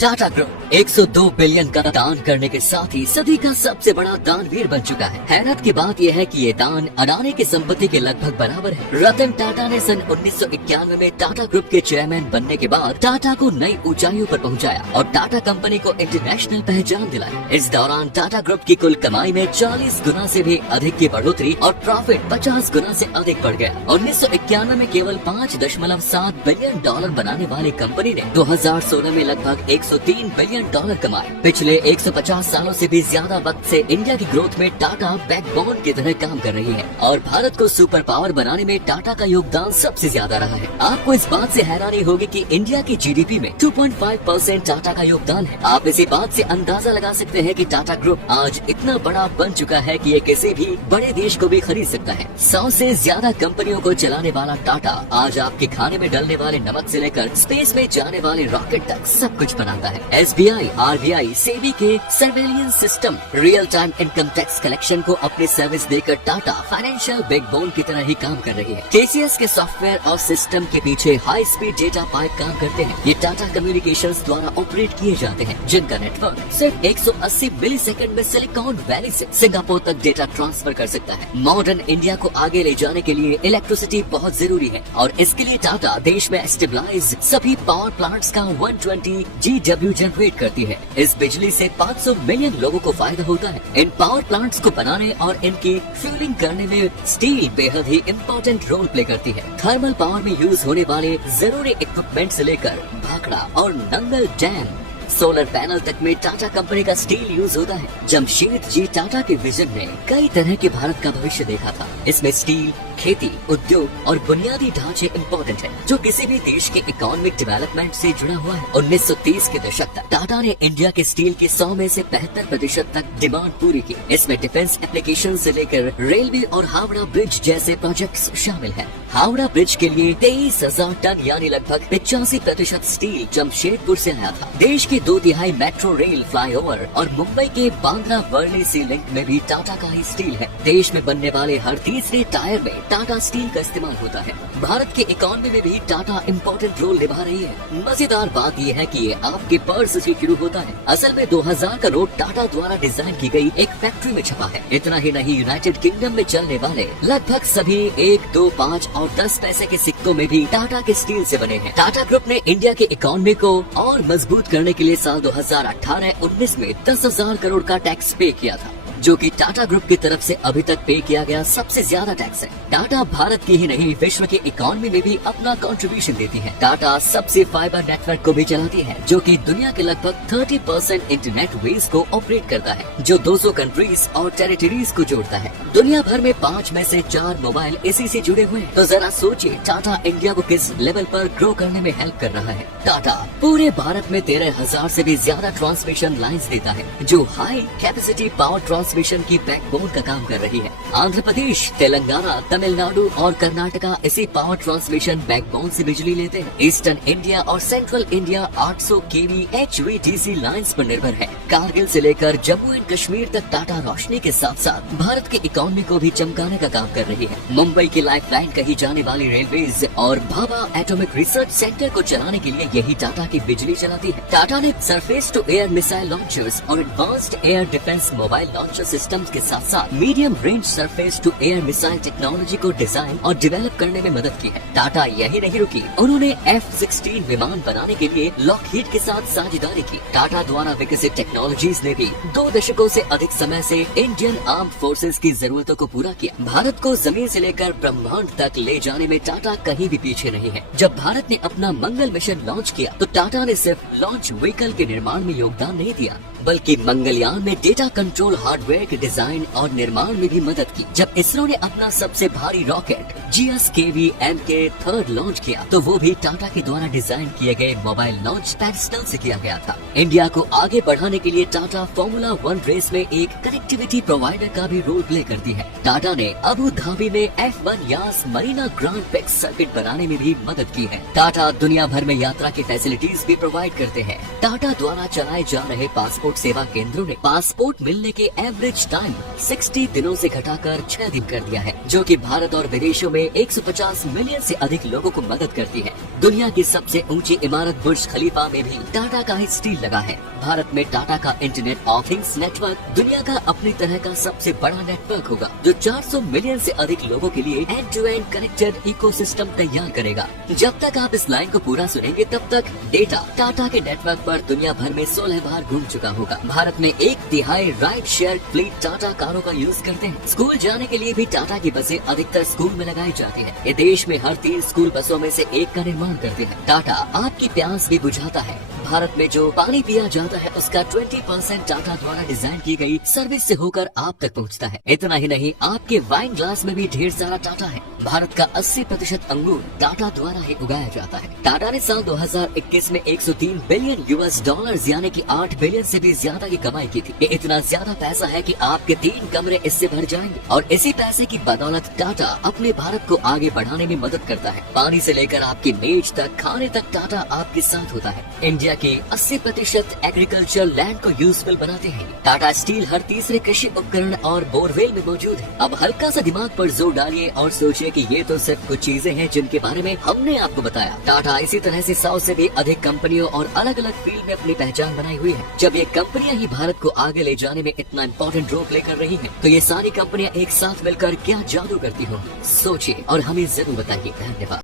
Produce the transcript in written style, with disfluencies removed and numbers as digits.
Tata group 102 billion का दान करने के साथ ही सदी का सबसे बड़ा दानवीर बन चुका है। हैरत की बात यह है कि ये दान अडानी की संपत्ति के लगभग बराबर है। रतन टाटा ने सन 1991 में टाटा ग्रुप के चेयरमैन बनने के बाद टाटा को नई ऊंचाइयों पर पहुंचाया और टाटा कंपनी को इंटरनेशनल पहचान दिलाई। इस दौरान टाटा ग्रुप की कुल कमाई में 40 गुना से भी अधिक की बढ़ोतरी और प्रॉफिट 50 गुना से अधिक बढ़ गया। 1991 में केवल 5.7 बिलियन डॉलर बनाने वाली कंपनी ने 2016 में लगभग 103 बिलियन डॉलर कमाए। पिछले 150 सालों से भी ज्यादा वक्त से इंडिया की ग्रोथ में टाटा बैकबोन की तरह काम कर रही है और भारत को सुपर पावर बनाने में टाटा का योगदान सबसे ज्यादा रहा है। आपको इस बात से हैरानी होगी कि इंडिया की जीडीपी में 2.5% टाटा का योगदान है। आप इसी बात से अंदाजा लगा सकते हैं कि टाटा ग्रुप आज इतना बड़ा बन चुका है कि ये किसी भी बड़े देश को भी खरीद सकता है। 100 से ज्यादा कंपनियों को चलाने वाला टाटा आज आपके खाने में डलने वाले नमक से लेकर स्पेस में जाने वाले रॉकेट तक सब कुछ बनाता है। SBI, RBI, सेबी के surveillance system, real time income tax collection को अपनी सर्विस देकर टाटा फाइनेंशियल बैकबोन की तरह ही काम कर रही है। TCS के सॉफ्टवेयर और सिस्टम के पीछे हाई स्पीड डेटा पाइप काम करते हैं। ये टाटा कम्युनिकेशंस द्वारा ऑपरेट किए जाते हैं, जिनका नेटवर्क सिर्फ 180 मिलीसेकंड में सिलिकॉन वैली से सिंगापुर तक डेटा ट्रांसफर कर सकता है। मॉडर्न इंडिया को आगे ले जाने के लिए इलेक्ट्रिसिटी बहुत जरूरी है और इसके लिए टाटा देश में स्टेबलाइज सभी पावर प्लांट्स का 120 GW जनरेट करती है। इस बिजली से 500 मिलियन लोगों को फायदा होता है। इन पावर प्लांट्स को बनाने और इनकी फ्यूलिंग करने में स्टील बेहद ही इम्पोर्टेंट रोल प्ले करती है। थर्मल पावर में यूज होने वाले जरूरी इक्विपमेंट से लेकर भाखड़ा और नंगल डैम, सोलर पैनल तक में टाटा कंपनी का स्टील यूज होता है। जमशेद जी टाटा के विजन ने कई तरह के भारत का भविष्य देखा था। इसमें स्टील, खेती, उद्योग और बुनियादी ढांचे इम्पोर्टेंट है, जो किसी भी देश के इकोनॉमिक डेवलपमेंट से जुड़ा हुआ है। 1930 के दशक तक टाटा ने इंडिया के स्टील की 100 में से 75% तक डिमांड पूरी की। इसमें डिफेंस एप्लीकेशन से लेकर रेलवे और हावड़ा ब्रिज जैसे प्रोजेक्ट्स शामिल हैं। हावड़ा ब्रिज के लिए 23,000 टन यानी लगभग 85% स्टील जमशेदपुर से आया था। देश के 2/3 मेट्रो रेल, फ्लाईओवर और मुंबई के बांद्रा वर्ली सी लिंक में भी टाटा का ही स्टील है। देश में बनने वाले हर तीसरे टायर में टाटा स्टील का इस्तेमाल होता है। भारत के इकोनॉमी में भी टाटा इम्पोर्टेंट रोल निभा रही है। मजेदार बात यह है कि ये आपके पर्स से शुरू होता है। असल में 2000 का नोट टाटा द्वारा डिजाइन की गई एक फैक्ट्री में छपा है। इतना ही नहीं, यूनाइटेड किंगडम में चलने वाले लगभग सभी 1, 2, 5 और 10 पैसे के सिक्कों में भी टाटा के स्टील से बने हैं। टाटा ग्रुप ने इंडिया के इकोनॉमी को और मजबूत करने के लिए साल 2018-19 में 10,000 करोड़ का टैक्स पे किया था, जो कि टाटा ग्रुप की तरफ से अभी तक पे किया गया सबसे ज्यादा टैक्स है। टाटा भारत की ही नहीं, विश्व की इकोनॉमी में भी अपना कंट्रीब्यूशन देती है। टाटा सबसे फाइबर नेटवर्क को भी चलाती है, जो कि दुनिया के लगभग 30% इंटरनेट वेज को ऑपरेट करता है, जो 200 कंट्रीज और टेरिटरीज को जोड़ता है। दुनिया भर में 5 में से 4 मोबाइल इसी से जुड़े हुए हैं। तो जरा सोचिए टाटा इंडिया को किस लेवल पर ग्रो करने में हेल्प कर रहा है। टाटा पूरे भारत में 13,000 से भी ज्यादा ट्रांसमिशन लाइन्स देता है, जो हाई कैपेसिटी पावर ट्रांसमिशन की बैकबोन का काम कर रही है। आंध्र प्रदेश, तेलंगाना, तमिलनाडु और कर्नाटका इसी पावर ट्रांसमिशन बैकबोन से बिजली लेते हैं। ईस्टर्न इंडिया और central India 800 kV HVDC lines पर निर्भर है। कारगिल से लेकर जम्मू एंड कश्मीर तक टाटा रोशनी के साथ साथ भारत के इकोनॉमी को भी चमकाने का काम कर रही है। मुंबई की लाइफलाइन कही जाने वाली रेलवेज और भाभा एटॉमिक रिसर्च सेंटर को चलाने के लिए यही टाटा की बिजली चलाती है। टाटा ने surface to air missile launchers और advanced air defence mobile launcher systems के साथ साथ medium range surface to air missile technology को डिजाइन और डेवलप करने में मदद की है। टाटा यही नहीं रुकी, उन्होंने F-16 विमान बनाने के लिए लॉकहीड के साथ साझेदारी की। टाटा द्वारा विकसित टेक्नोलॉजीज ने भी 2 दशकों से अधिक समय से इंडियन आर्म फोर्सेज की जरूरतों को पूरा किया। भारत को जमीन से लेकर ब्रह्मांड तक ले जाने में टाटा कहीं भी पीछे नहीं है। जब भारत ने अपना मंगल मिशन लॉन्च किया तो टाटा ने सिर्फ लॉन्च व्हीकल के निर्माण में योगदान नहीं दिया, बल्कि मंगलयान में डेटा कंट्रोल हार्डवेयर के डिजाइन और निर्माण में भी मदद की। जब इसरो ने अपना सबसे भारी रॉकेट GSKV-MK3 लॉन्च किया तो वो भी टाटा के द्वारा डिजाइन किए गए मोबाइल लॉन्च पैडल से किया गया था। इंडिया को आगे बढ़ाने के लिए टाटा फॉर्मूला 1 रेस में एक कनेक्टिविटी प्रोवाइडर का भी रोल प्ले करती है। टाटा ने अबू धाबी में F1 यास मरीना ग्रांड प्रिक्स सर्किट बनाने में भी मदद की है। टाटा दुनिया भर में यात्रा की फैसिलिटीज भी प्रोवाइड करते हैं। टाटा द्वारा चलाए जा रहे पासपोर्ट सेवा केंद्रों ने पासपोर्ट मिलने के एवरेज टाइम 60 दिनों से घटाकर 6 दिन कर दिया है, जो कि भारत और विदेशों में 150 मिलियन से अधिक लोगों को मदद करती है। दुनिया की सबसे ऊंची इमारत बुर्ज खलीफा में भी टाटा का ही स्टील लगा है। भारत में टाटा का इंटरनेट ऑफ थिंग्स नेटवर्क दुनिया का अपनी तरह का सबसे बड़ा नेटवर्क होगा, जो 400 मिलियन से अधिक लोगों के लिए end to end connected ecosystem तैयार करेगा। जब तक आप इस लाइन को पूरा सुनेंगे तब तक डेटा टाटा के नेटवर्क पर दुनिया भर में 16 बार घूम चुका होगा। भारत में 1/3 राइड शेयर फ्लीट टाटा कारों का यूज करते हैं। स्कूल जाने के लिए भी टाटा की बसें अधिकतर स्कूल में लगाई जाती है। ये देश में हर 3 स्कूल बसों में से एक का निर्माण करते हैं। टाटा आपकी प्यास भी बुझाता है। भारत में जो पानी पिया जाता है उसका 20% टाटा द्वारा डिजाइन की गई सर्विस से होकर आप तक पहुंचता है। इतना ही नहीं, आपके वाइन ग्लास में भी ढेर सारा टाटा है। भारत का 80% अंगूर टाटा द्वारा ही उगाया जाता है। टाटा ने साल 2021 में 103 बिलियन यूएस डॉलर्स यानी कि 8 बिलियन से भी ज्यादा की कमाई की थी। ये इतना ज्यादा पैसा है कि आपके 3 कमरे इससे भर जाएंगे। और इसी पैसे की बदौलत टाटा अपने भारत को आगे बढ़ाने में मदद करता है। पानी से लेकर आपकी मेज तक, खाने तक टाटा आपके साथ होता है। इंडिया के 80% एग्रीकल्चर लैंड को यूजफुल बनाते हैं। टाटा स्टील हर तीसरे कृषि उपकरण और बोरवेल में मौजूद है। अब हल्का सा दिमाग पर जोर डालिए और सोचिए कि ये तो सिर्फ कुछ चीजें हैं जिनके बारे में हमने आपको बताया। टाटा इसी तरह से 100 से भी अधिक कंपनियों और अलग अलग फील्ड में अपनी पहचान बनाई हुई है। जब ये कंपनियां ही भारत को आगे ले जाने में इतना इम्पोर्टेंट रोल प्ले कर रही हैं, तो ये सारी कंपनियां एक साथ मिलकर क्या जादू करती होंगी, सोचिए और हमें जरूर बताइए। धन्यवाद।